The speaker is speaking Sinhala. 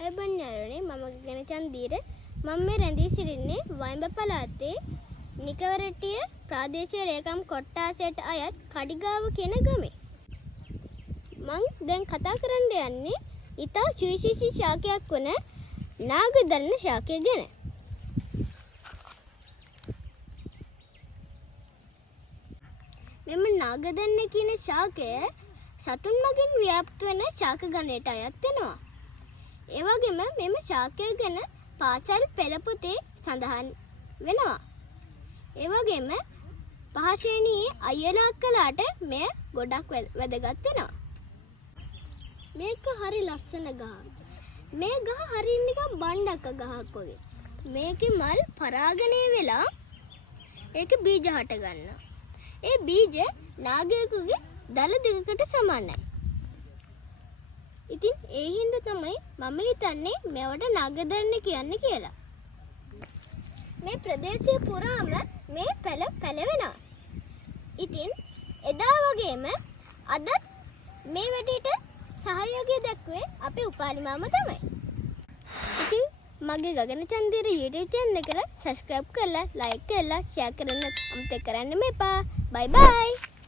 අයබන්යාරනේ මම ගැන චන්දීර මම මේ රැඳී සිටින්නේ වයිඹ පළාතේ නිකවරටිය ප්‍රාදේශීය ලේකම් කොට්ටාසයට අයත් කඩිගාව කියන ගමේ. මං දැන් කතා කරන්න යන්නේ ඉතා සුවිශේෂී ශාකයක් වන නාගදරන ශාකය ගැන. මෙම නාගදරන කියන ශාකය සතුන් මගින් ව්‍යාප්ත වෙන ශාක ගණයට අයත් වෙනවා. ඒ වගේම මෙම ශාකය ගැන පාසල් පෙළ පොතේ සඳහන් වෙනවා. ඒ වගේම පහ ශ්‍රේණියේ අයියලා අක්කලාට මෙය ගොඩක් වැදගත් වෙනවා. මේක හරි ලස්සන ගහක්. මේ ගහ හරිය නිකන් බණ්ඩක ගහක් වගේ. මේකේ මල් පරාගණය වෙලා ඒක බීජ හට ගන්නවා. ඒ බීජ නාගයෙකුගේ දල දෙකකට සමානයි. ඉතින් ඒ හින්දා තමයි මම හිතන්නේ මේවට නාගදරන කියන්නේ කියලා. මේ ප්‍රදේශය පුරාම මේ පැල පැලවෙනවා. ඉතින් එදා වගේම අද මේ වැඩේට සහයෝගය දක්වන්නේ අපේ උපාලි මාමා තමයි. ඉතින් මගේ ගගන චන්දිර YouTube channel එක subscribe කරලා like කරලා share කරන්න අමතක කරන්න එපා. bye bye.